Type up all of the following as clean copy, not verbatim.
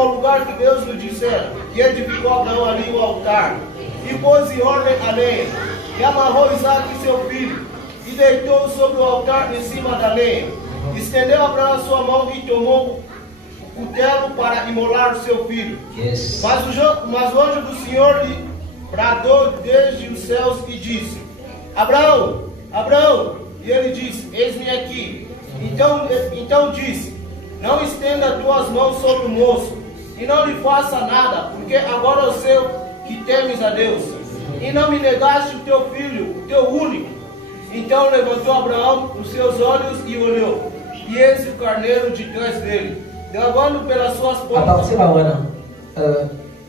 ao lugar que Deus lhe dissera, e edificou Abraão ali o altar, e pôs em ordem a lenha, e amarrou Isaque seu filho, e deitou sobre o altar em cima da lenha. Estendeu Abraão a sua mão e tomou o cutelo para imolar o seu filho. Yes. Mas o anjo do Senhor lhe bradou desde os céus e disse: Abraão, Abraão! E ele disse: Eis-me aqui. Então disse: Não estenda tuas mãos sobre o moço, e não lhe faça nada, porque agora eu sei que temes a Deus, e não me negaste o teu filho, o teu único. Então levantou Abraão os seus olhos e olhou, e eis o carneiro de trás dele, gravando pelas suas pontas. A partir de agora,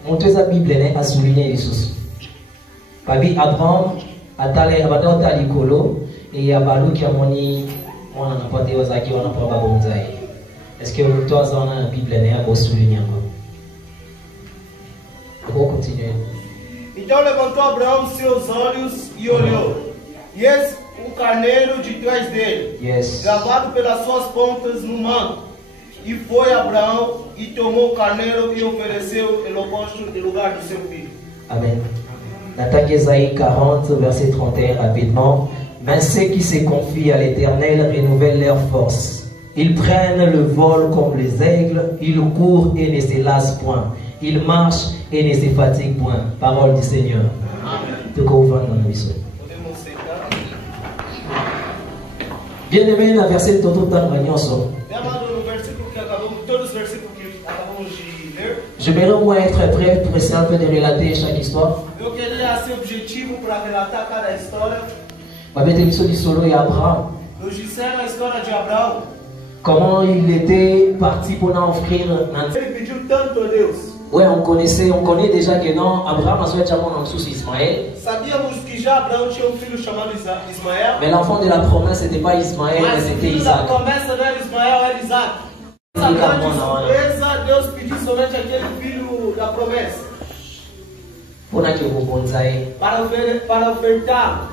montez a Bible, né, a souligner isso. Pabi Abraham atale abadota alikolo e abalu qui a moni mona na pote ozaki wana pa babonzai. Est-ce que vous tous en a Bible né a souligner encore? Vou continuer. Então levantou Abraão seus olhos e olhou, e eis o carneiro de trás dele, Yes. gravado pelas suas pontas no manto. E foi Abraão e tomou o carneiro e ofereceu o holocausto em lugar do seu filho. Amen. Attaque Ésaïe 40, verset 31 rapidement. Mais ceux qui se confient à l'Éternel renouvellent leur force. Ils prennent le vol comme les aigles, ils courent et ne se lassent point. Ils marchent et ne se fatiguent point. Parole du Seigneur. Amen. Te couvre dans la mission. Podemos sentar. Bien-aimé, la verset de Toto Tanganyoso. Bem amado, no versículo que acabamos, todos os versículos que acabamos de ler, J'aimerais au moins être bref pour essayer un peu de relater chaque histoire. eu queria ser objetivo para relatar cada história. Ma bête émission du solo et Abraham. Nos disseram a história de Abraão. Comment il était parti pour en offrir un. Ele pediu tanto a Deus. Ouais, on connaît déjà que non, Abraham a souhaité avoir un sous Ismaël. Sabíamos que já Abraão tinha um filho chamado Ismael. Mais l'enfant de la promesse n'était pas Ismaël, mais Mas o c'était filho da Isaac. promessa não era Ismael, era Isaac. Essa grande surpresa, Deus pediu somente aquele filho da promessa. Pour que vous bonsaï. Para ofertar.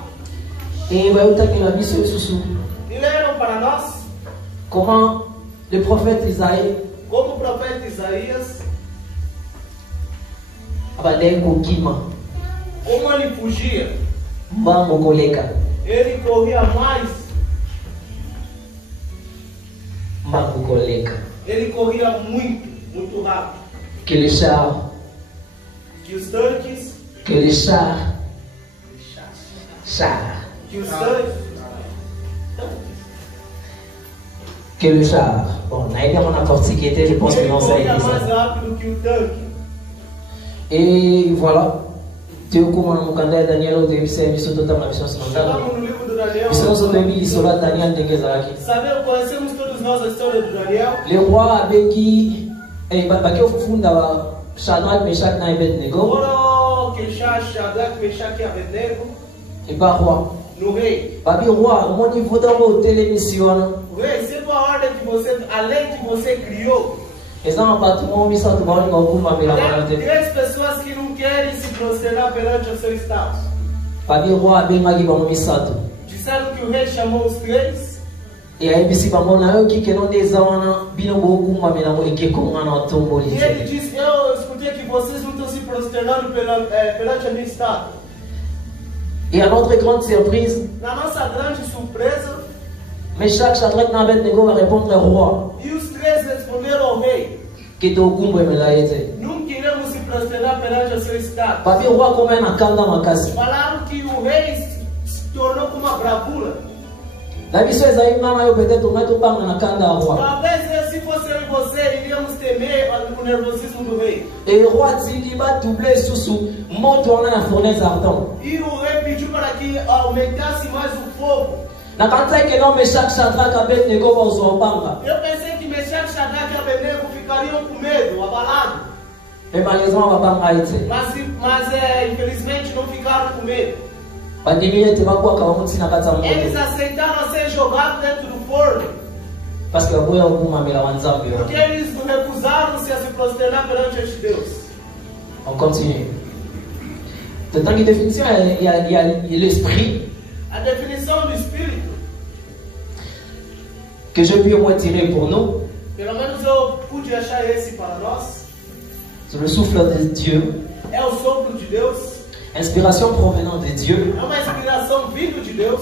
Et vous avez que la mission sous. E leram para nós Comment le prophète Isaïe como o profeta Isaías, abandonné Kokima, como ele fugia. Mambo Koleka, Ele corria mais, Mambo Koleka, ele corria muito rápido. que le char, Que os tanques, que le char, que os tanques, que le char. Bon, on a été en partie qui était, je pense que ele non, ça a corria été mais ça. rápido que o tanque. Et voilà. Tu es comment on a Daniel au début, c'est une mission totale, la mission secondaire. Chegamos no livro do Daniel. Mission sur le milieu, sur la Daniel de Gezaraki. Sabemos, conhecemos todos nós a história do Daniel. Le roi avec qui, Baki au funda Shadrach, Meshach, na Abednego. Foram que Shadrach, Meshach e Abednego Et pas roi. no rei. Babi roi, mon niveau dans vos télémissions. O rei, sendo a ordem que você, a lei que você criou, Ils ont un bâtiment, ils sont tous les gens qui ont la tem três pessoas que não querem se prosternar perante o seu status. Babi roi, ben magi ba mo misato. Disseram que o rei chamou os três. Et aí bisi ba mo na yo ki que não desawana bino boku ma mena mo eke ko ngana tombo E li. ele disse: Eu escutei que vocês não estão se prosternando perante a minha estátua. Et à notre grande surprise, Na nossa grande surpresa, Meshach, Shadrach, na Abednego va répondre au roi. e os três responderam ao rei: Que to kumbo mela yete. Nunca iremos se prosternar perante a sua estátua. Babi roi comme na kanda makasi. Falaram que o rei se tornou com uma bravura. La mission ezali ngana yo peut-être on a tout pas na kanda roi. Talvez se fosse eu e você, iríamos temer o nervosismo do rei. Et le roi dit va doubler sous monte on a na fournaise ardente. E o rei pediu para que aumentasse mais o fogo. Na kanta que não Meshach, Shadrach, Abednego va uswa banga. Eu pensei que Meshach, Shadrach e Abednego ficariam com medo, abalados. Et malheureusement va banga ite. Mas infelizmente não ficaram com medo. Bandimine te va kwa ka muti na kata moto. Eles aceitaram ser jogados dentro do forno. Parce que boya okuma mela wanzambe. Porque eles recusaram-se a se prosternar perante este Deus. On continue. De tant que définition il y a l'esprit A definição do Espírito, que je puis au moins tirer pour nous. pelo menos eu pude achar esse para nós. C'est le souffle de Dieu. É o sopro de Deus. Inspiration provenant de Dieu. É uma inspiração vindo de Deus.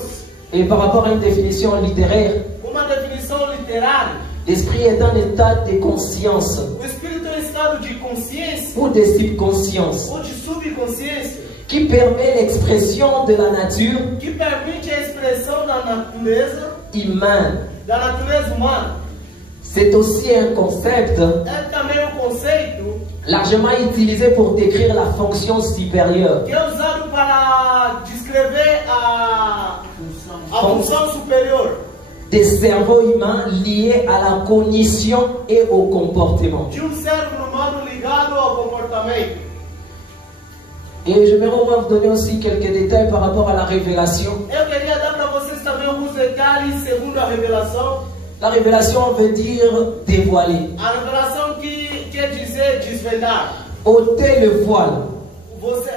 Et par rapport à une définition littéraire, Uma definição literária. l'esprit est un état de conscience O espírito é um estado de consciência ou de subconscience ou de subconsciência qui permet l'expression de la nature que permite a expressão da natureza humaine. humana. C'est aussi un concept É também um conceito largement utilisé pour décrire la fonction supérieure que é usado para descrever a função superior des cerveaux humains liés à la cognition et au comportement. de cérebro humano ligado ao comportamento. Et j'aimerais vous donner aussi quelques détails par rapport à la révélation. Eu queria dar para vocês também alguns detalhes segundo a revelação. La révélation veut dire dévoiler, A revelação que quer dizer desvendar. ôter le voile, Você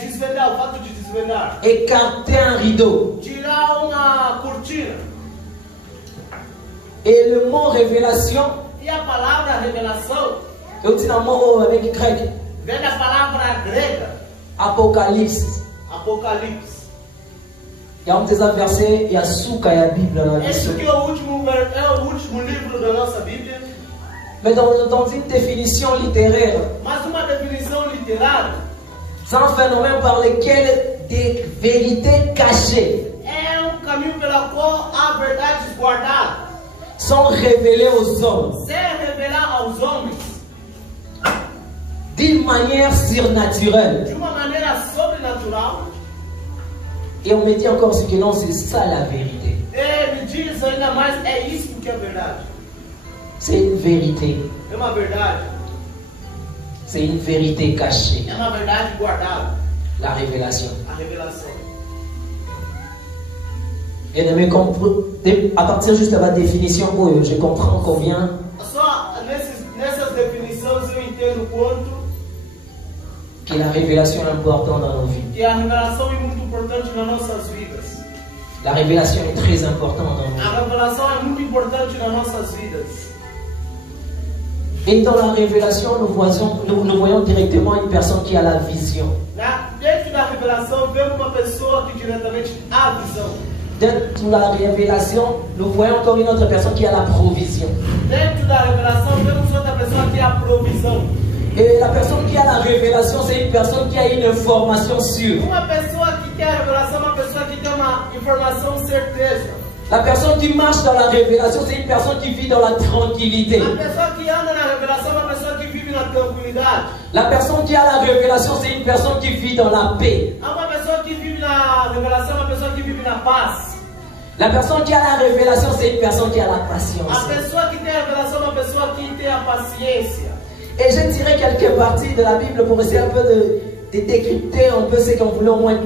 desvendar, o fato de desvendar. écarter un rideau. Tirar uma cortina. Et le mot révélation E a palavra revelação est aussi un mot avec grec, vem da palavra grega, apocalypse. Apocalipse. Il y a un des versets, il y a Souka et la Bible dans la Esse Bible. que é o último livro da nossa Bíblia. Mais dans une définition littéraire, Mas uma definição literária c'est un phénomène par lequel des vérités cachées é um caminho pela qual há verdades guardadas sont révélées aux hommes sem revelar aos homens d'une manière surnaturelle. de uma maneira sobrenatural. Et on me dit encore ce que non, c'est ça la vérité. E me diz ainda mais, é isso que é verdade. C'est une vérité. É uma verdade. C'est une vérité cachée. É uma verdade guardada. La révélation. A revelação. Bien aimé, à partir juste de la définition, je comprends combien Só nessas definições eu entendo quanto que la révélation est importante dans nos vies. que a revelação é muito importante nas nossas vidas. La révélation est très importante dans nos vies. A revelação é muito importante nas nossas vidas. Et dans la révélation, nous voyons directement une personne qui a la vision. Dentro da revelação, vemos uma pessoa que diretamente há a visão. Dentro de la révélation, nous voyons encore une autre personne qui a la provision. Dentro da revelação, vemos outra pessoa que é a provisão. Et la personne qui a la révélation, c'est une personne qui a une information sûre. Uma pessoa que tem a revelação é uma pessoa que tem uma informação certeza. La personne qui marche dans la révélation, c'est une personne qui vit dans la tranquillité. A pessoa que anda na revelação é uma pessoa que vive na tranquilidade. La personne qui a la révélation, c'est une personne qui vit dans la paix. Há uma pessoa que vive na revelação, uma pessoa que vive na paz. La personne qui a la révélation, c'est une personne qui a la A patience. pessoa que tem a revelação é uma pessoa que tem a paciência. Et j'ai tiré quelques parties de la Bible pour essayer un peu de décrypter un peu ce qu'on voulait au moins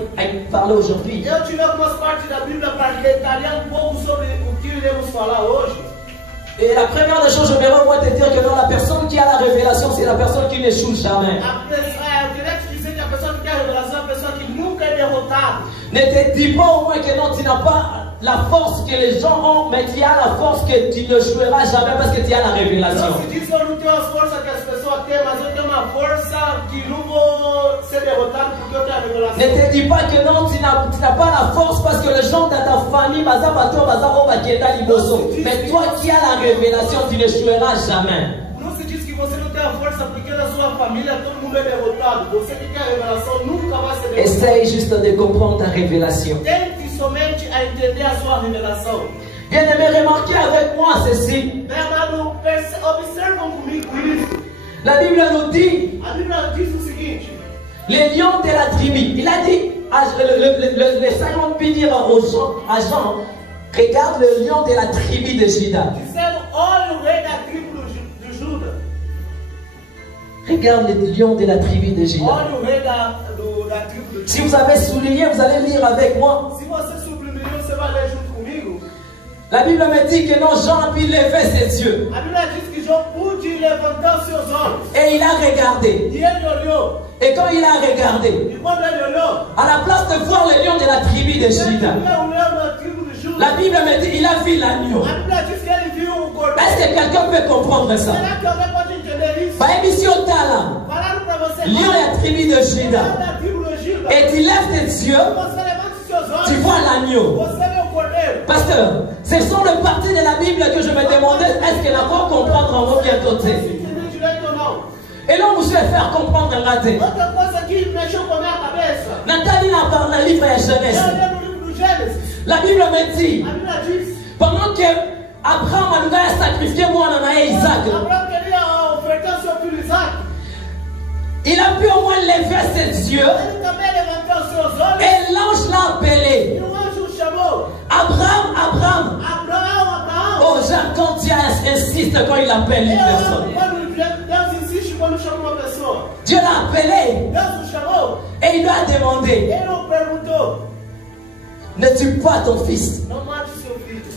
parler aujourd'hui. Eu tive algumas partes da Bíblia para detalhar um pouco sobre o que iremos falar hoje. Et la première des choses, j'aimerais au moins te dire que non, la personne qui a la révélation, c'est la personne qui n'échoue jamais. Eu queria te dizer que a pessoa que tem a revelação é a pessoa que nunca é derrotada. Ne te dis pas au moins que non, tu n'as pas la force que les gens ont, mais tu as la force que tu ne joueras jamais parce que tu as la révélation. Não se diz que eu não tenho as forças que as pessoas têm, mas eu tenho uma força que não vou ser derrotado porque eu tenho a revelação. Ne te dis pas que non, tu n'as pas la force parce que les gens dans ta famille, mais toi qui as la révélation, tu ne joueras jamais. Não se diz que você não tem a força porque na sua família todo mundo é derrotado. Você que tem a revelação nunca vai ser derrotado. Essaye juste de comprendre ta révélation. Tente somente a entender a sua revelação. Bien aimé, remarquez avec moi ceci. Meu amado, observam comigo isso. La Bible nous dit, A Bíblia diz o seguinte: les lions de la tribu. Il a dit, le Seigneur peut dire à Jean, regarde le lion de la tribu de Juda. dizendo, olha o rei da tribo de Juda. Regarde le lion de la tribu de Juda. Olha o rei da tribo de Juda. Si vous avez souligné, vous allez lire avec moi. Se você sublinhou, você vai ler junto comigo. La Bible me dit que non, Jean a pu lever ses yeux. A Bíblia diz que João pôde levantar os seus olhos. Et il a regardé. E ele olhou. Et quand il a regardé, E quando ele olhou, à la place de voir le lion de la tribu de ele Juda, viu o leão da tribo de Juda. la Bible me dit il a vu l'agneau. A Bíblia diz que ele viu o cordeiro. Est-ce que quelqu'un peut comprendre ça? Será que alguém pode entender isso? Bah, émission Tala. Vai lá tribu de Juda et tu lèves tes yeux, tu vois l'agneau. Pasteur, ce sont les parties de la Bible que je me demandais, est-ce qu'elle a quoi comprendre en mot bien doté? Et là, on vous fait faire comprendre un raté. Nathalie n'a parlé le livre de Genèse. La Bible me dit, pendant que Abraham a sacrifié moi en Isaac, il a pu au moins lever ses yeux et l'ange l'a appelé. Abraham, Abraham. Oh, Jacques, quand tu insistes quand il appelle une personne. Dieu l'a appelé et il lui a demandé, ne tue pas ton fils.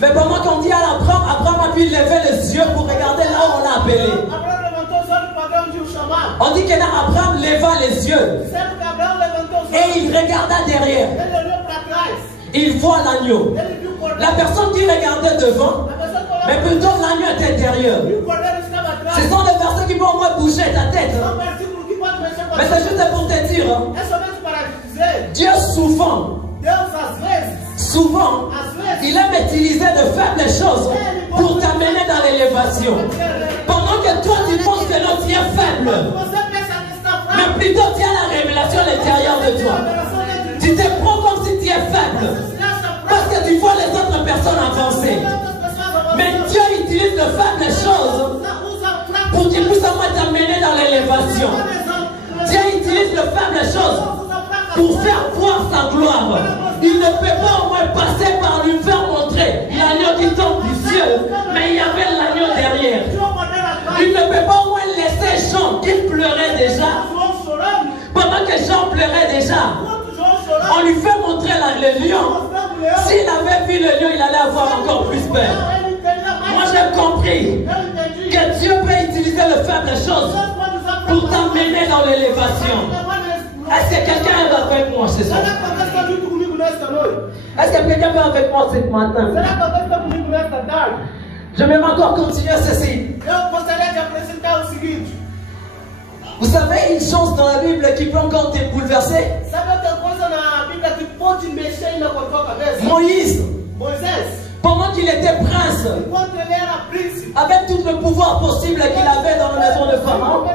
Mais pendant qu'on dit à Abraham, Abraham a pu lever les yeux pour regarder là où on l'a appelé. On dit que là, Abraham leva les yeux et il regarda derrière. Il voit l'agneau. La personne qui regardait devant, mais plutôt l'agneau était derrière. Ce sont des personnes qui vont au moins bouger ta tête. Mais c'est juste pour te dire, Dieu souvent, il aime utiliser de faibles choses pour t'amener dans l'élévation. Pendant que toi tu penses que non, tu es faible, mais plutôt tu as la révélation à l'intérieur de toi. Tu te prends comme si tu es faible, parce que tu vois les autres personnes avancer. Mais Dieu utilise de faibles choses pour qu'il puisse au moins t'amener dans l'élévation. Dieu utilise de faibles choses pour faire voir sa gloire. Il ne peut pas au moins passer par lui faire montrer l'agneau qui tombe du ciel, mais il y avait l'agneau derrière. Il ne peut pas au moins laisser Jean qui pleurait déjà. Pendant que Jean pleurait déjà, on lui fait montrer le lion. S'il avait vu le lion, il allait avoir encore plus peur. Moi j'ai compris que Dieu peut utiliser les faibles choses pour t'amener dans l'élévation. Est-ce que quelqu'un est avec moi ce soir? Est-ce que quelqu'un est avec moi ce matin? Je vais encore continuer ceci. Vous savez une chose dans la Bible qui peut encore te bouleverser? Moïse, pendant qu'il était prince, avec tout le pouvoir possible qu'il avait dans la maison de Pharaon,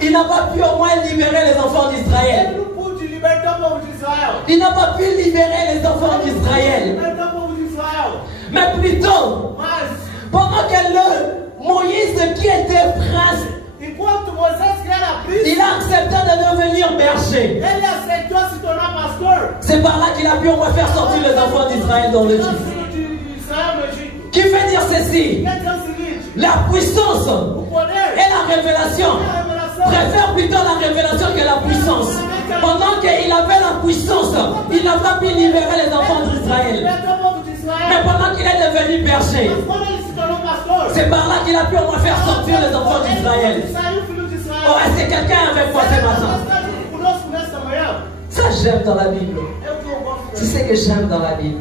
il n'a pas pu au moins libérer les enfants d'Israël. Il n'a pas pu libérer les enfants d'Israël. Mais plutôt, pendant que Moïse qui était prince, il a accepté de devenir berger. C'est par là qu'il a pu au moins faire sortir les enfants d'Israël dans l'Égypte. Qui veut dire ceci? La puissance et la révélation préfère plutôt la révélation que la puissance. Pendant qu'il avait la puissance, il n'a pas pu libérer les enfants d'Israël. Mais pendant qu'il est devenu berger, c'est par là qu'il a pu au moins faire sortir les enfants d'Israël. Oh, est-ce que quelqu'un est avec moi ce matin? Ça, j'aime dans la Bible. Tu sais que j'aime dans la Bible.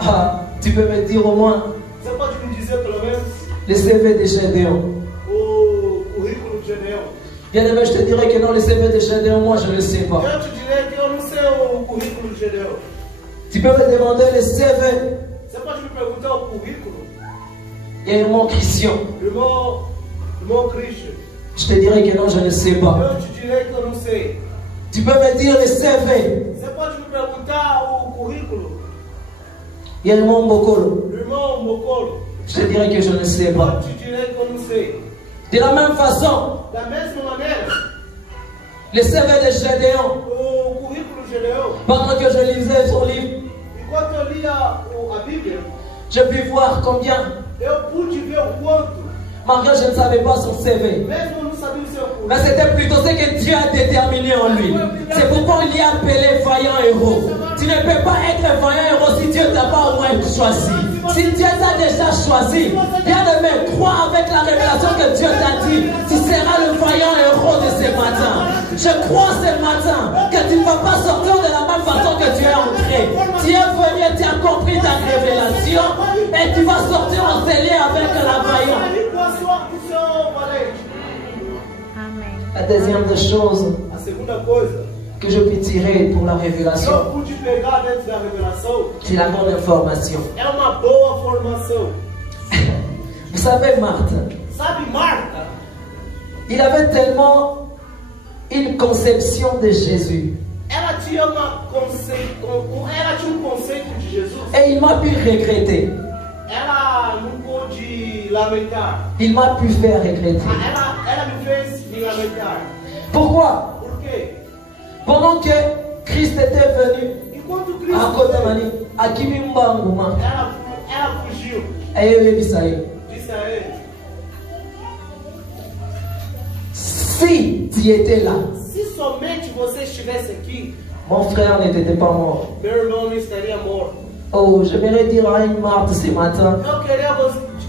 Ah, tu peux me dire au moins le CV de Gédéon. Bien aimé, je te dirais que non, le CV de Gédéon, moi je ne le sais pas. Tu peux me demander le CV. Il y a un mot Christian. Le mot Christian. Je te dirais que non, je ne sais pas. Tu peux me dire le CV. Il y a le mot Mokolo. Je te dirais que je ne sais pas. De la même façon, le CV de Gédéon, pendant que je lisais son livre, je puis voir combien, malgré je ne savais pas son CV, mais c'était plutôt ce que Dieu a déterminé en lui. C'est pourquoi il y a appelé vaillant héros. Tu ne peux pas être vaillant héros si Dieu ne t'a pas au moins choisi. Si Dieu t'a déjà choisi, bien aimé, crois avec la révélation que Dieu t'a dit, tu seras le vaillant héros de ce matin. Je crois ce matin que tu ne vas pas sortir de la même façon que tu es entré. Tu es venu et tu as compris ta révélation et tu vas sortir en scellé avec la vaillance. Amen. La deuxième des choses A segunda coisa que je peux tirer pour la que révélation, eu pude pegar dentro da revelação c'est la bonne information. é uma boa formação. Vous savez, Marthe, Sabe, Marta, il avait tellement une conception de Jésus. ela tinha um conceito de Jesus. Et il m'a pu regretter. Ela não pôde lamentar. Il m'a pu faire regretter. Ela me fez me lamentar. Pourquoi? Por quê? Pendant que Christ était venu Enquanto à Cristo Kotamani, veio, à Kimimbangouma, ela fugiu. et il dit ça. Disse a ele: Si tu étais là, se somente você estivesse aqui, mon frère n'était pas mort. meu irmão não estaria morto. Oh, je vais dire à une Marthe ce matin,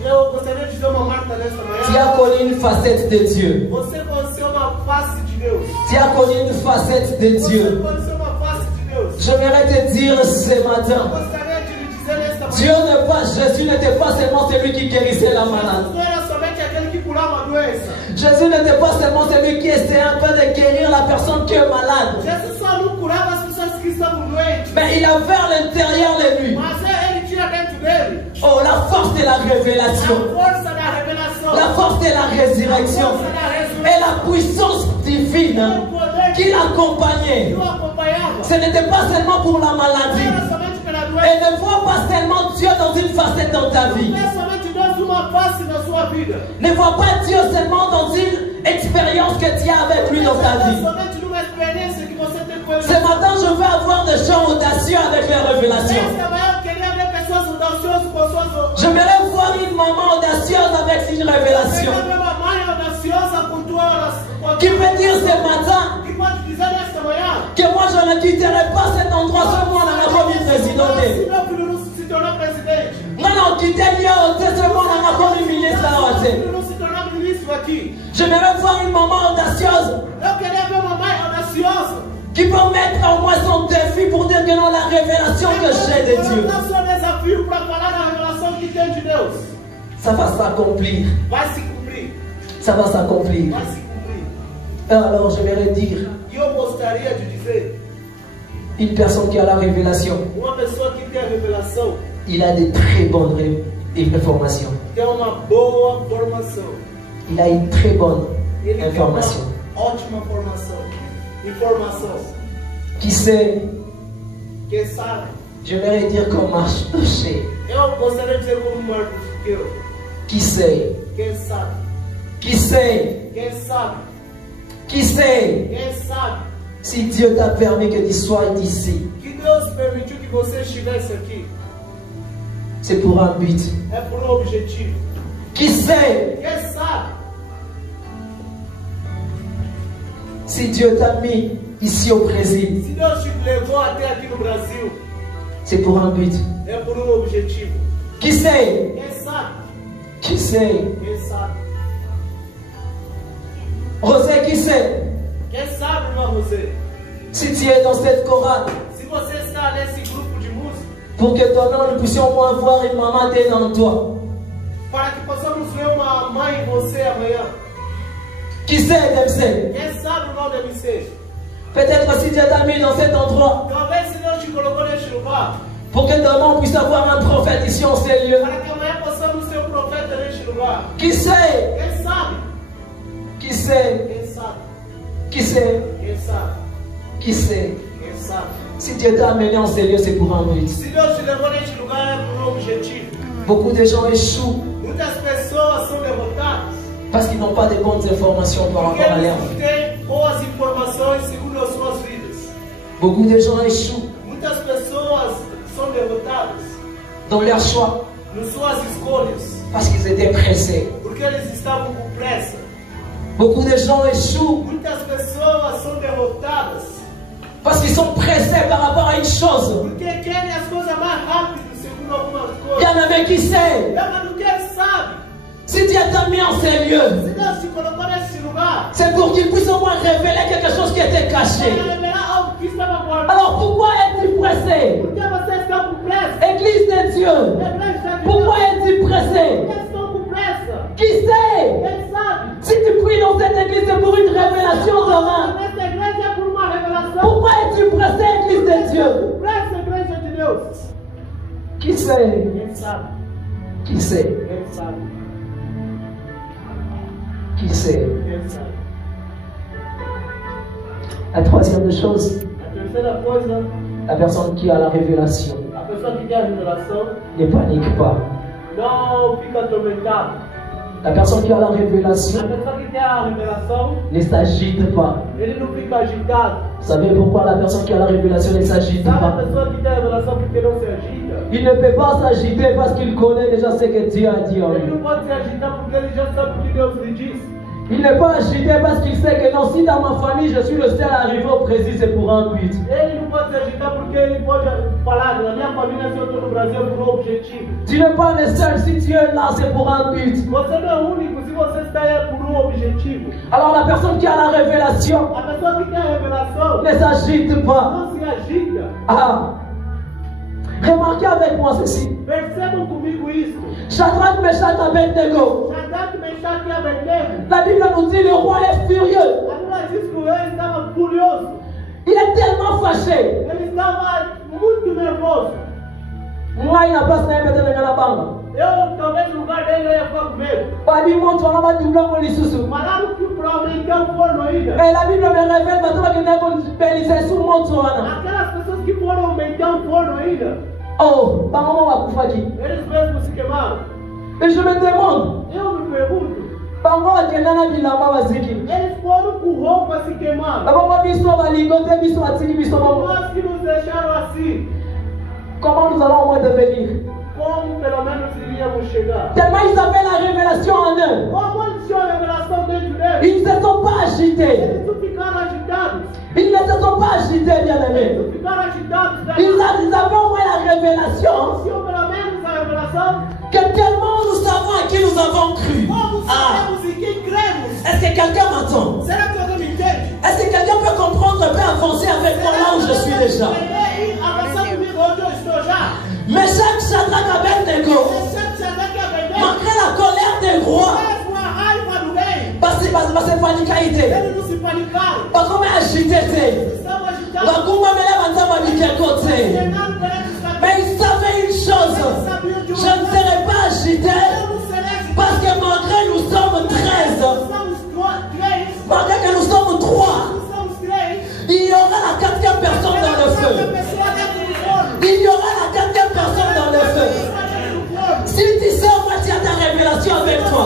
Eu gostaria de dizer uma Marta nesta tu manhã. as connu une facette de Dieu. Você conheceu uma face de Deus. Tu as connu une facette de Você Dieu. conheceu uma face de Deus. J'aimerais te dire ce Eu matin, gostaria de lhe dizer nesta Dieu manhã. n'est pas, Jésus n'était pas seulement celui qui guérissait la malade. Jesus não era somente aquele que curava a doença. Jésus n'était pas seulement celui qui essayait un peu de guérir la personne qui est malade. Jesus só não curava as pessoas que estavam doentes. Mais il avait à l'intérieur de lui, Mas ele tinha dentro dele oh, la force de la a révélation, força da revelação. la force de la résurrection A força da ressurreição. et la puissance divine O poder qui l'accompagnait. que o acompanhava. Ce n'était pas seulement pour la Não maladie. era somente pela Et doença. ne vois pas seulement Dieu dans une facette dans ta vie. Não é somente Deus uma face na sua vida. Ne vois pas Dieu seulement dans une expérience que tu as avec lui dans ta Não é vie. somente numa experiência que você tem com ele. Ce matin, je veux avoir des gens audacieux avec les révélations. Esta manhã eu queria ver pessoas audaciosas com suas. J'aimerais voir une maman audacieuse avec une Eu révélation. queria ver uma mãe audaciosa com tua oração. Qui peut dire ce matin Que pode dizer nesta manhã? que moi je ne quitterai pas cet endroit seulement dans la commune Se présidente. meu filho não se tornou presidente. Non, non, quitter Dieu seulement dans la commune ministre. Se meu filho não se tornou ministro aqui. J'aimerais voir une maman audacieuse Eu queria ver uma mãe audaciosa. qui peut mettre en moi son défi pour dire que non, la révélation que j'ai de Dieu, Colocar seu desafio para falar da revelação que tem de Deus. ça va s'accomplir. Vai se cumprir. Ça va s'accomplir. Vai se cumprir. Alors, j'aimerais dire, E eu gostaria de dizer, une personne qui a la révélation, uma pessoa que tem a revelação il a de très bonnes informations. tem uma boa formação. Il a une très bonne Ele tem information. uma ótima formação. Informação. Qui sait, Quem sabe? j'aimerais dire comme marché. Eu gostaria de dizer como Marcos Queu. Qui sait, Quem sabe? qui sait, Quem sabe? qui sait, Quem sabe? si Dieu t'a permis que tu sois ici, Que Deus permitiu que você estivesse aqui. c'est pour un but. É por um objetivo. Qui sait, Quem sabe? si Dieu t'a mis ici au Brésil, Se Deus te levou até aqui no Brasil, c'est pour un but. é por um objetivo. Qui sait, Quem sabe? qui sait, Quem sabe? Rosé, qui sait, Quem sabe, irmã Rosé? si tu es dans cette chorale, Se você está nesse grupo de música, pour que ton nom, nous puissions au moins voir une maman t'aider dans toi. para que possamos ver uma mãe em você amanhã. Qui sait, MC? Quem sabe o nome da MC? Peut-être si Dieu t'a mis dans cet endroit, Talvez se Deus te colocou neste lugar, pour que demain on puisse avoir un prophète ici en ces lieux. para que amanhã possamos ser um profeta neste lugar. Qui sait, Quem sabe? qui sait, Quem sabe? qui sait, Quem sabe? qui sait. Quem sabe? Si Dieu t'a amené en ces lieux, c'est pour un but. Se Deus te levou neste lugar é por um objetivo. Beaucoup de gens échouent Muitas pessoas são derrotadas parce qu'ils n'ont pas de bonnes informations par porque rapport à eles leur não vie. têm boas informações segundo as suas vidas. Beaucoup de gens échouent Muitas pessoas são derrotadas dans leur choix nas suas escolhas parce qu'ils étaient pressés. porque eles estavam com pressa. Beaucoup de gens échouent Muitas pessoas são derrotadas parce qu'ils sont pressés par rapport à une chose. porque querem as coisas mais rápido segundo algumas Il y coisas. en a même qui sait. Mas não quer sabe. Si Dieu t'a mis en ces lieux, Se Deus te colocou nesse lugar, c'est pour qu'il puisse au moins révéler quelque chose qui était caché. para revelar algo que estava guardado. Alors pourquoi es-tu pressé? Por que você está com pressa? Église de Dieu, pourquoi es-tu pressé? Por que estão com pressa? Qui sait? Quem sabe? Si tu pries dans cette église, c'est pour une révélation demain. Esta igreja é por uma revelação. Pourquoi es-tu pressé, église de Dieu? Presta, igreja de Deus. Qui sait? Quem sabe? Qui sait? Quem sabe? Qui sait? Quem sabe? La troisième chose, A terceira coisa, la personne qui a la révélation a pessoa que tem a revelação ne panique pas. não fica atormentada. La personne qui a la A révélation pessoa que tem a revelação, ne s'agite pas. ele não fica agitado. Vous savez pourquoi la personne qui a la révélation ne s'agite Sabe a pas? pessoa que tem a revelação porque não se agita? Il ne peut pas s'agiter parce qu'il connaît déjà ce que Dieu a dit en Ele lui. não pode se agitar porque ele já sabe o que Deus lhe disse. Il n'est pas agité parce qu'il sait que non, si dans ma famille je suis le seul arrivé au Brésil, c'est pour un but. Ele não pode se agitar porque ele pode falar, na minha família, se eu estou no Brasil, por um objetivo. Tu n'es pas le seul, si tu es là, c'est pour un but. Você não é o único, se você está aí é por um objetivo. Alors la personne qui a la révélation A pessoa que tem a revelação ne s'agite pas. não se agita. Ah, remarquez avec moi ceci. Percebam comigo isso. Shadrach, Meshach, Abednego. Shadrach, Meshach e Abednego. La Bible nous dit le roi est furieux. A Bíblia diz que o rei estava furioso. Il est tellement fâché. Ele estava muito nervoso. Moi, il n'a pas ce n'est pas la banque. Eu, talvez, no lugar dele, eu ia ficar com medo. Babi montre, on va doubler mon lisusu. Falaram que para aumentar o forno ainda. Mais la Bible me révèle maintenant que nous avons bélisé sous mon toit. Aquelas pessoas que foram aumentar o forno ainda, Oh, par moment, on va couper qui? eles mesmos se queimaram. Et je me demande, Eu me pergunto, par moment, que nana bilamba baziki. eles foram com roupa se queimar. D'abord, biso baligote, biso atiki, biso bambo. Nós que nos deixaram assim, Comment nous allons au moins devenir? como pelo menos iríamos chegar? Tellement ils avaient la révélation en eux. Como eles tinham a revelação dentro deles? Ils ne se sont pas agités. Eles não ficaram agitados. Ils ne se sont pas agités, bien aimés. Eles não ficaram agitados. Né? Ils avaient au moins la révélation Tinham pelo menos a revelação. que tellement nous savons à qui nous avons cru. Como Ah, sabemos em quem cremos? est-ce que quelqu'un m'entend? Será que alguém me entende? Est-ce que quelqu'un peut comprendre, peut avancer avec moi là où je suis déjà? Avançar comigo onde eu estou já. Meshach, Shadrach, Abednego, malgré la colère des rois, Mesmo a raiva do rei, parce que paniquaïté, eles não se panicaram. parce qu'on m'a agité, Estavam agitados. Bakumba me lève en train de dire côté. Renato Pereira está Mais ils savaient une chose, je ne serai pas agité, parce que malgré nous sommes 13, malgré que nous sommes 3, il y aura la 4e personne dans le feu. Il y aura la 4e personne dans le feu. Si tu sais en fait, tu as ta révélation avec toi,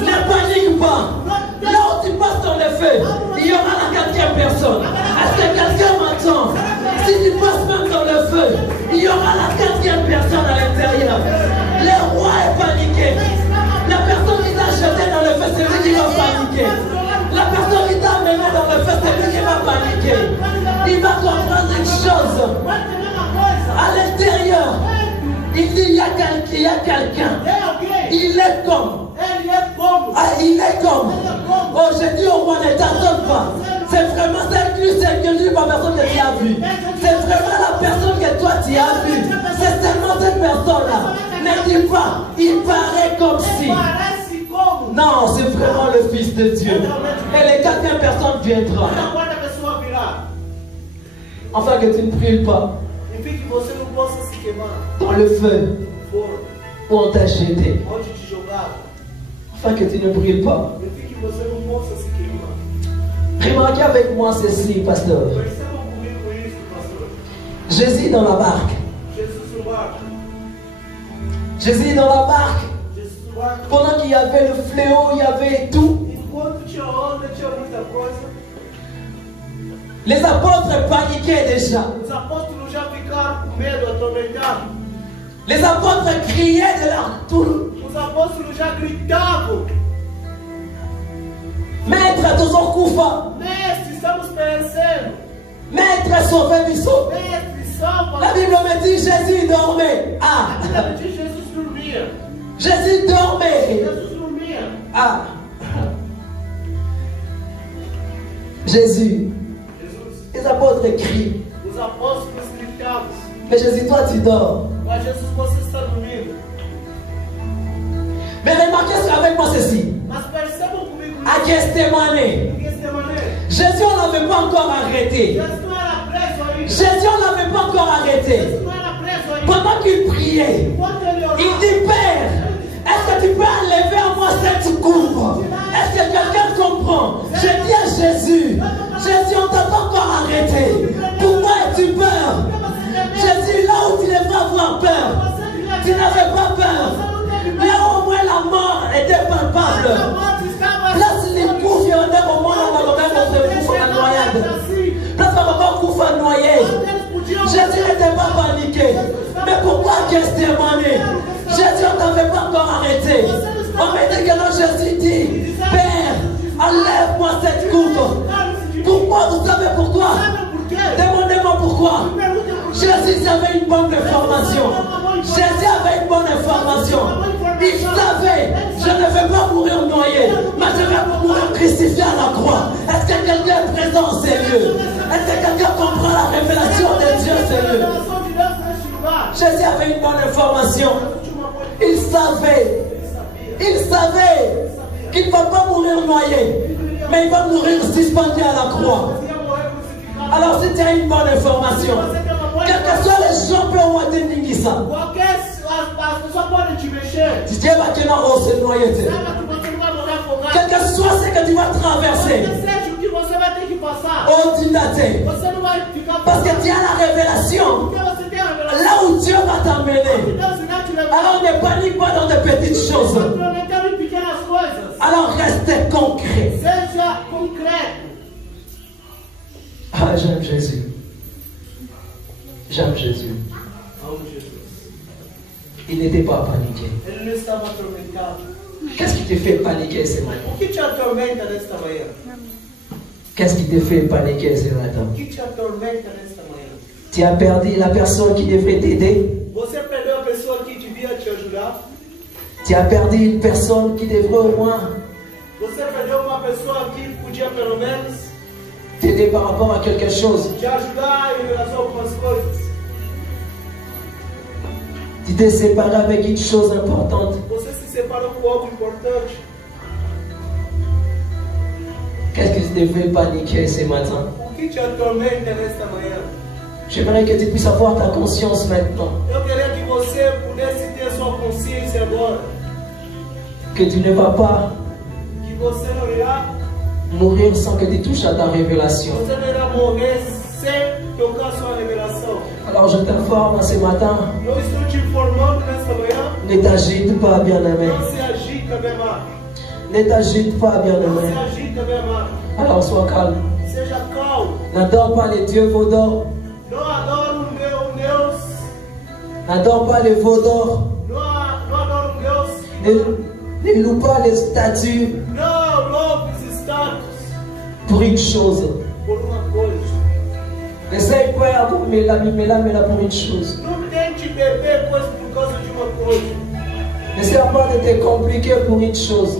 ne panique pas. Là où tu passes dans le feu, il y aura la 4e personne. Est-ce que quelqu'un m'entend? Si tu passes même dans le feu, il y aura la 4e personne à l'intérieur. Le roi est paniqué. La personne qui t'a jeté dans le feu, c'est lui qui va paniquer. La personne qui t'a amené dans le feu, c'est lui qui va paniquer. Il va comprendre une chose. À l'intérieur, il dit il y a quelqu'un. Il est comme. Ah, il est comme. Oh, j'ai dit au roi, ne t'attends pas. C'est vraiment c'est pas personne que tu as vu. C'est vraiment la personne que toi tu as vu. C'est seulement cette personne-là. Ne dis pas, il paraît comme si. Non, c'est vraiment le Fils de Dieu. Et les 4e personnes viendront. Afin que tu ne brûles pas dans le feu où on t'a jeté. Afin que tu ne brûles pas. Remarquez avec moi ceci, pasteur. Jésus dans la barque. Jésus dans la barque. Pendant qu'il y avait le fléau, il y avait tout. Les apôtres paniquaient déjà. Les apôtres criaient de leur tour. Maître, toujours coufa. Maître, sauvez Bissot. La Bible me dit Jésus dormait. Ah. Jésus dormait. Ah. Jésus. Les apôtres crient. Mais Jésus, toi tu dors. Mais remarquez avec moi ceci. À Gethsémani, Jésus on l'avait pas encore arrêté. Jésus on l'avait pas encore arrêté. Pendant qu'il priait, il dit Père, est-ce que tu peux enlever à moi cette coupe? Est-ce que quelqu'un comprend? Je dis à Jésus, Jésus on t'a pas encore arrêté. Pourquoi as-tu peur? Jésus, là où tu devrais avoir peur, tu n'avais pas peur. Là où au moins la mort était palpable. Place les coups, il y en a au moins dans le coup la noyade. Place le coup noyé. Jésus n'était pas paniqué. Mais pourquoi Gethsémani? Jésus ne t'avait pas encore arrêté. On m'a dit que non, Jésus dit, Père, enlève-moi cette coupe. Pourquoi? Vous savez pourquoi? Demandez-moi pourquoi. Jésus avait une bonne information. Jésus avait une bonne information. Il savait, je ne vais pas mourir noyé, mais je vais mourir crucifié à la croix. Est-ce que quelqu'un est présent en ces lieux? Est-ce que quelqu'un comprend la révélation de Dieu en ces lieux? Jésus avait une bonne information. Il savait qu'il ne va pas mourir noyé, mais il va mourir suspendu à la croix. Alors si tu as une bonne information, quel que soit les gens qui ont été ningisa, si tu es maintenant au se noyer, quel que soit ce que tu vas traverser, parce que tu as la révélation, là où Dieu va t'amener. Alors ne panique pas dans des petites choses. Alors restez concret. Ah, j'aime Jésus. J'aime Jésus. Il n'était pas paniqué. Qu'est-ce qui te fait paniquer ce matin? Qu'est-ce qui te fait paniquer ce matin? Tu as perdu la personne qui devrait t'aider. Tu as perdu une personne qui devrait au moins t'aider par rapport à quelque chose. Tu t'es séparé avec une chose importante. Qu'est-ce qui te fait paniquer ce matin? J'aimerais que tu puisses avoir ta conscience maintenant. Que tu ne vas pas mourir sans que tu touches à ta révélation. Alors je t'informe ce matin. Ne t'agite pas, bien-aimé. Ne t'agite pas, bien-aimé. Alors sois calme. N'adore pas les dieux vaudors. N'adore pas les vaudors. Ne loue pas les statues. Pour une chose. N'essaye pas pour me la pour une chose. N'essaye pas de te compliquer pour une chose.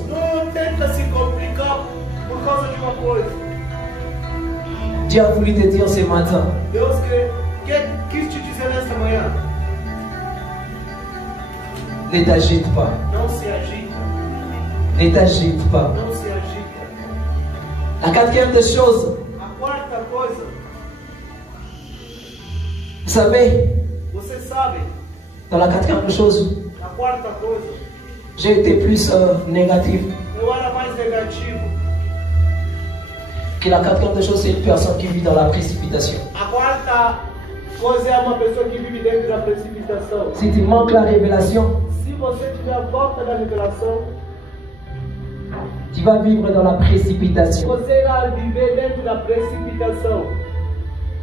Dieu a voulu te dire ce matin. Ne t'agite pas. Ne t'agite pas. La quatrième des choses. Vous savez, dans la quatrième chose, j'ai été plus négatif. Que la quatrième des choses, c'est une personne qui vit dans la précipitation. Si tu manques la révélation, tu vas vivre dans la précipitation.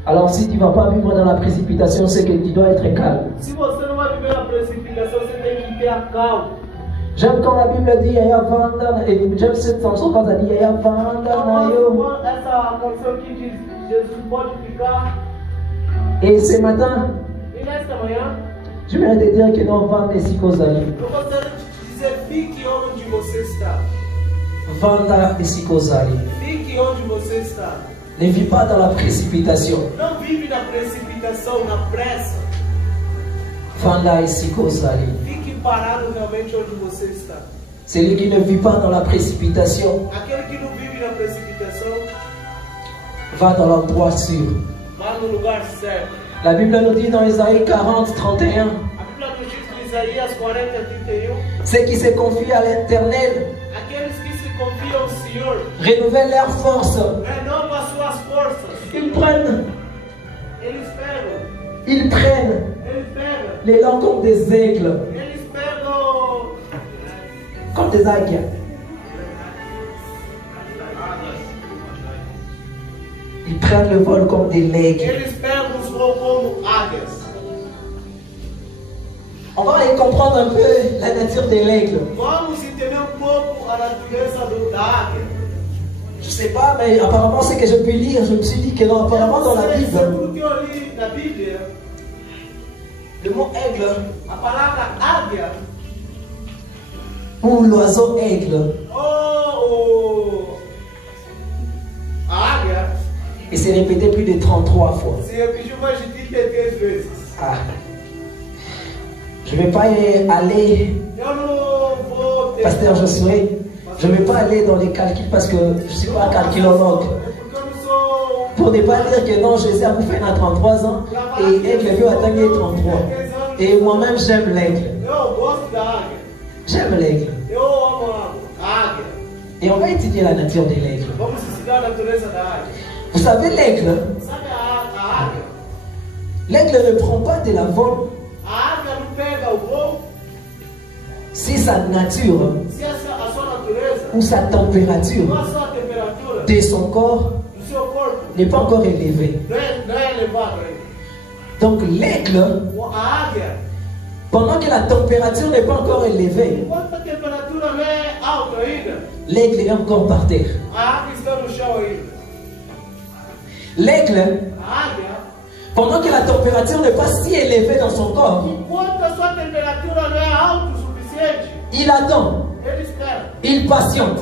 Alors si tu ne vas pas vivre dans la précipitation, c'est que tu dois être calme. J'aime quand la Bible dit Yaya Vanda, et j'aime cette chanson quand elle dit Yaya Vanda. Et ce matin, je viens te dire que non, Vanda est si causali. Vanda est si causali. Ne vis pas dans la précipitation. Não vive na precipitação, na pressa. Vanda est si causali. Fique parado realmente onde você está. Celui qui ne vit pas dans la précipitation aquele que não vive na precipitação, va dans l'endroit sûr. vai no lugar certo. La Bible nous dit dans Isaïe 40, 31, A Bíblia nos diz em Isaías 40:31, ceux qui se confient à l'Éternel aqueles que se confiam no Senhor renouvellent leurs forces. renovam as suas forças. Ils prennent Eles pegam l'élan comme des aigles, eles pegam comme des águias. Ils prennent le vol comme des legs. eles pegam os voos como águias. On va aller comprendre un peu la nature de l'aigle. Vamos entender pouco a natureza da águia. Je sais pas, mais apparemment c'est que je peux lire. Je me suis dit que non, apparemment dans la Bible, Segundo que eu li na Bíblia, le mot aigle a palavra águia ou l'oiseau aigle, a águia et c'est répété plus de 33 fois. se repetiu mais de 33 vezes. Ah. Je ne vais pas y aller, Eu não vou ter. Pasteur Josué, je ne vais pas aller dans les calculs parce que je ne suis pas calculologue. Porque eu não sou. Pour ne pas dire que non, Jésus a bouffé à 33 ans et aigle veut atteindre 33. Et moi-même j'aime l'aigle. Eu gosto da águia. J'aime l'aigle. Eu amo a águia. Et on va étudier la nature de l'aigle. Vamos estudar a natureza da águia. Vous savez, l'aigle, Sabe a águia? l'aigle ne prend pas de la vol A águia não pega o voo si sa nature se a sua natureza ou sa température ou a sua temperatura de son corps do seu corpo n'est pas encore élevée. não é elevada ainda. Donc l'aigle, A águia, pendant que la température n'est pas encore élevée, enquanto a temperatura não é alta ainda, l'aigle est encore par terre. a águia está no chão ainda. L'aigle, A águia, pendant que la température n'est pas si élevée dans son corps, enquanto a sua temperatura não é alta o suficiente, il attend, ele espera. il patiente.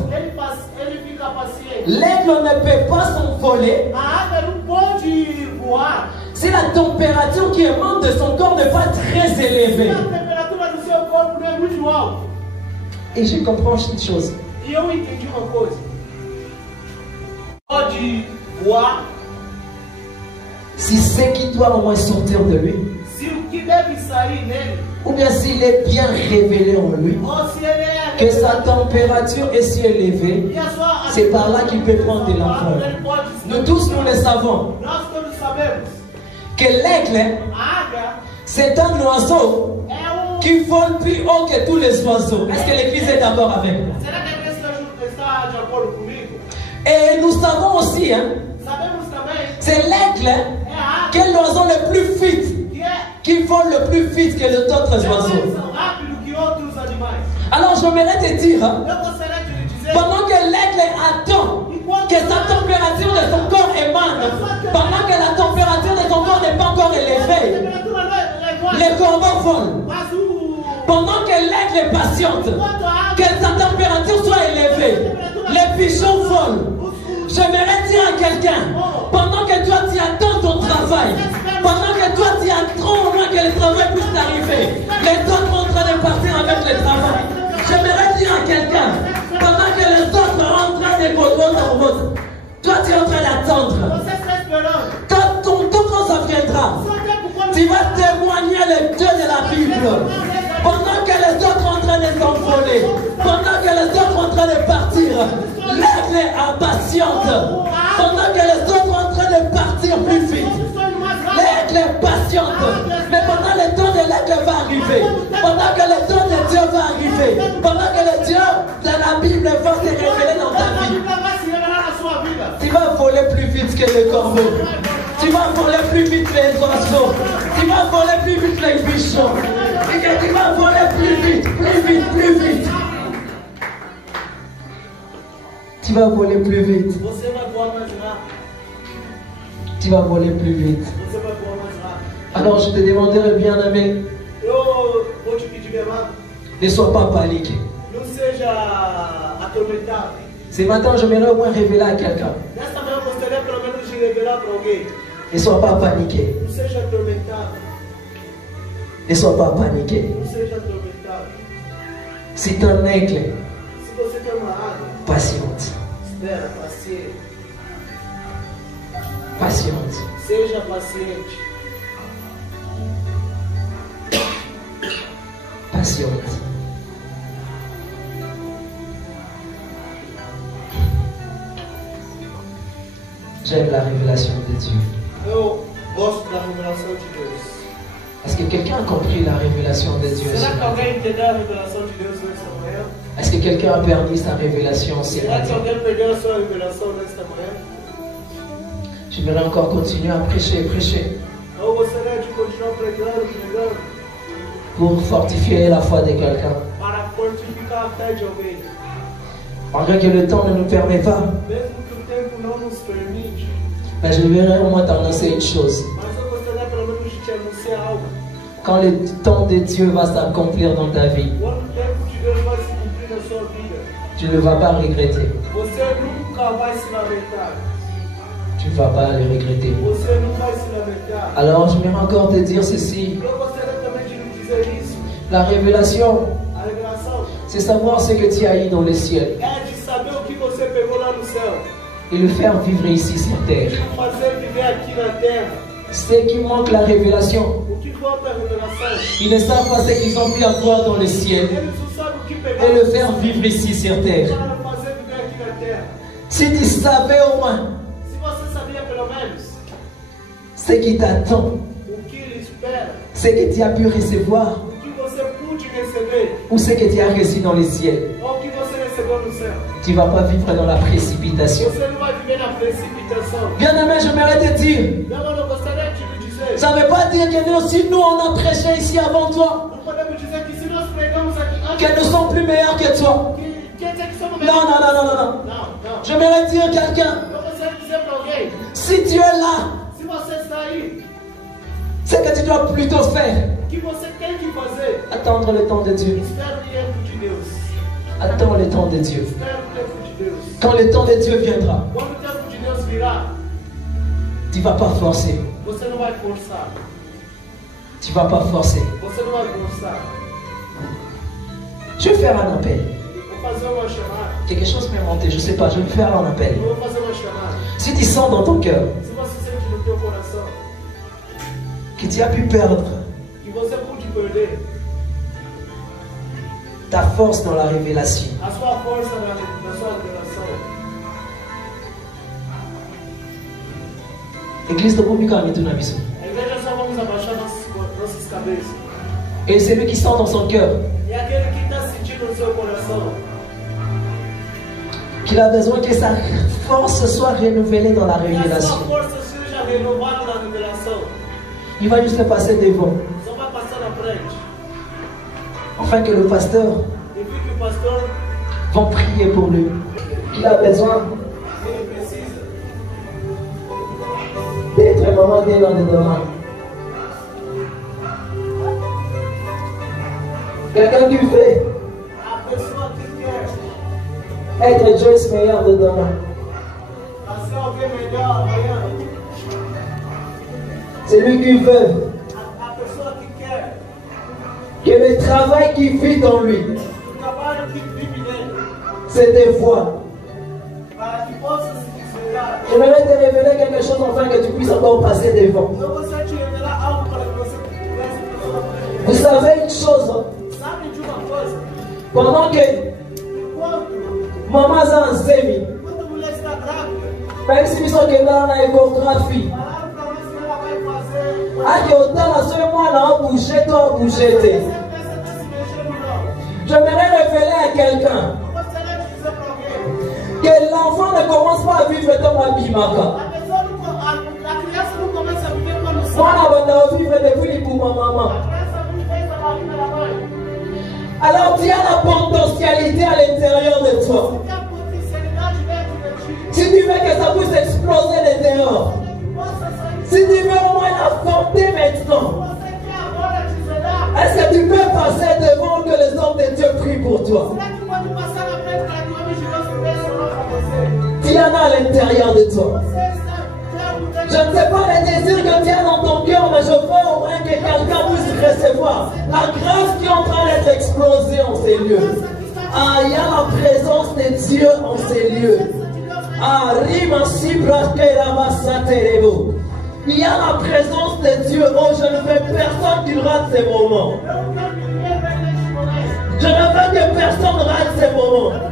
Ele fica paciente. L'aigle ne peut pas s'envoler A águia não pode voar si la température qui émane de son corps n'est pas très se élevée. a temperatura do seu corpo não é muito alta. Et je comprends une chose. E eu entendi uma coisa. Pode voar Si ce qui doit au moins sortir de lui, se o que deve sair nele, ou bien s'il est bien révélé en lui, ou se ele é que sa température est si élevée, e a sua c'est par là qu'il peut prendre de l'enfant. ele pode Nous tous, nous le savons, Nós todos sabemos. que l'aigle, A águia c'est un oiseau é qui vole plus haut que tous les oiseaux. Est-ce que l'Église est d'accord avec moi? Será que a igreja está de acordo comigo? Et nous savons aussi, hein, Sabemos também c'est l'aigle é a águia qui est l'oiseau le plus vite, que é qui vole le plus vite que les autres oiseaux. mais rápido que outros animais. Alors j'aimerais te dire, hein, Eu gostaria de lhe dizer pendant que l'aigle attend que sa température de son corps émane, pendant que la température de son corps n'est pas encore a élevée, temperatura não é igual. les corbeaux volent. Mas Pendant que l'aigle est patiente, que sa température soit élevée, les pigeons volent. J'aimerais dire à quelqu'un, pendant que toi tu attends ton travail, pendant que toi tu attends au moins que le travail puisse t'arriver, les autres sont en train de partir avec le travail. J'aimerais dire à quelqu'un, pendant que les autres sont en train de voter, toi tu es en train d'attendre. você está esperando. Quand ton temps ça viendra, Só tempo quando tu vas témoigner le Dieu de la Bible. Pendant que les autres sont en train de s'envoler, pendant que les autres sont en train de partir, l'aigle est impatiente. Pendant que les autres sont en train de partir plus vite, l'aigle est patiente. Mais pendant le temps de l'aigle va arriver, pendant que le temps de Dieu va arriver, pendant que le Dieu de la Bible va se révéler dans ta vie, tu vas voler plus vite que les corbeaux. Tu vas voler plus vite que les oiseaux. Tu vas voler plus vite que les bichons. Et que tu vas voler plus vite, plus vite, plus vite. Tu vas voler plus vite. Você vai voar mais rápido. Tu vas voler plus vite. Você vai voar mais rápido. Alors je te demanderai, bien aimé, Eu vou te pedir, meu amado, ne sois pas paniqué. não seja atormentado. Ce matin, j'aimerais au moins révéler à quelqu'un. Nesta manhã eu gostaria pelo menos de revelar para alguém. Ne sois pas paniqué. Não seja atormentado. Ne sois pas paniqué. Não seja atormentado. C'est un aigle quer uma água? Patiente. Espera, paciente. Patiente. Seja paciente. Patiente. J'aime la révélation de Dieu. Eu gosto da revelação de Deus. Est-ce que quelqu'un a compris la révélation de Dieu? Será que alguém entendeu a revelação de Deus nesta manhã? Est-ce que quelqu'un a perdu sa révélation ce Será que matin? alguém perdeu a sua revelação nesta manhã? J'aimerais encore continuer à prêcher, prêcher, Eu gostaria de continuar pregando, pregando, pour fortifier la foi de quelqu'un. para fortificar a fé de alguém. Malgré que le temps ne nous permet pas, Mesmo que o tempo não nos permite, mais je voudrais au moins t'annoncer une chose. mas eu gostaria pelo menos de te anunciar algo. Quand le temps de Dieu va s'accomplir dans ta vie, Quando o tempo de Deus vai se cumprir na sua vida, tu ne vas pas regretter. você nunca vai se lamentar. Tu ne vas pas le regretter. Você não vai se lamentar. Alors, j'aimerais encore te dire ceci. Eu gostaria também de lhe dizer isso. La révélation, A revelação c'est savoir ce que tu as eu dans le ciel é de saber o que você pegou lá no céu et le faire vivre ici sur terre. e fazer viver aqui na terra. Ceux qui manquent la révélation, O que falta é a revelação. ils ne savent pas ce qu'ils ont pu avoir dans le ciel Eles não sabem o que et pegar le faire vivre ici sur terre. para fazer viver aqui na terra. Si tu savais au moins Se você sabia pelo menos ce qui t'attend, o que ele espera, ce que tu as pu recevoir o que você pôde receber, ou ce que tu as reçu dans le ciel, ou o que você recebeu no céu, tu ne vas pas vivre dans la précipitation. você não vai viver na precipitação. Bien-aimé, j'aimerais te dire, Não, eu não gostaria de lhe dizer. ça ne veut pas dire que nous, si nous on a prêché ici avant toi, Não podemos dizer que se nós pregamos aqui antes, que nous sommes plus meilleurs que toi. quer dizer que somos Non, non, non, non, non, non. Não, não. J'aimerais dire quelqu'un, Eu gostaria de dizer para alguém, si tu es là, se você está aí, ce que tu dois plutôt faire, o que você tem que fazer? attendre le temps de Dieu. Espera o tempo de Deus. Attends le temps de Dieu. Espera o tempo de Deus. Quand le temps de Dieu viendra, Quando o tempo de Deus virá, tu ne vas pas forcer. você não vai forçar. Tu ne vas pas forcer. Você não vai forçar. Je vais faire un appel. Vou fazer uma chamada. Quelque chose m'est monté, je ne sais pas, je vais faire un appel. Eu vou fazer uma chamada. Si tu sens dans ton cœur Se você sente no teu coração que tu as pu perdre que você pôde perder ta force dans la révélation, a sua força na sua revelação, l'église de Bobika a mis tout dans la maison. a igreja só vamos abaixar nossas cabeças. Et celui qui sent dans son cœur E aquele que está sentindo no seu coração qu'il a besoin que sa force soit renouvelée dans la que a sua révélation, força seja renovada na revelação, il va juste passer devant, só vai passar na frente. afin que le pasteur E vi que o pastor, va prier pour lui. Il a besoin ele precisa d'être vraiment bien dans les demandes. Quelqu'un qui veut a pessoa que quer être Joyce meilleur de demain. para ser alguém melhor amanhã. Celui qui veut A pessoa que quer que le travail qui vit en lui, o trabalho que vive nele, c'est des voix. para que possa se desvelar. J'aimerais te révéler quelque chose afin que tu puisses encore passer devant. Eu gostaria de revelar algo para que você pudesse passar na frente. Vous savez une chose, Sabe de uma coisa? pendant que Quando maman a enseigne, a mulher está grávida, même si nous sommes dans la échographie, falaram para nós que ela vai fazer. à que autant la seule moi là, bouger, toi bouger. Você pensa até se mexer no não. J'aimerais révéler à quelqu'un Eu gostaria de dizer para alguém. que l'enfant ne commence pas à vivre comme un bimaka. A pessoa a criança não começa a viver uma missão. Moi, on a vivre depuis pour ma maman. A criança não vem da barriga da mãe. Alors tu as la potentialité à l'intérieur de toi. Tem a potencialidade dentro de ti. Si tu veux que ça puisse exploser les dehors, Que possa sair. si tu veux au moins l'affronter maintenant, Você quer agora desvelar. est-ce que tu peux passer devant que les hommes de Dieu prient pour toi? Será que pode passar na frente para que o homem de Deus peça para você? Tu en as à l'intérieur de toi. Você está tem algo dentro. Je ne sais pas les désirs que tu as dans ton cœur, mais je veux au moins que quelqu'un puisse recevoir la grâce qui est en train d'être explosée en ces lieux. Essa que está Ah, il y a la présence de Dieu en ces lieux. Ah, il y a la présence de Dieu. Oh, je ne veux personne qui rate ces moments. Je ne veux que personne rate ces moments.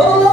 Oh,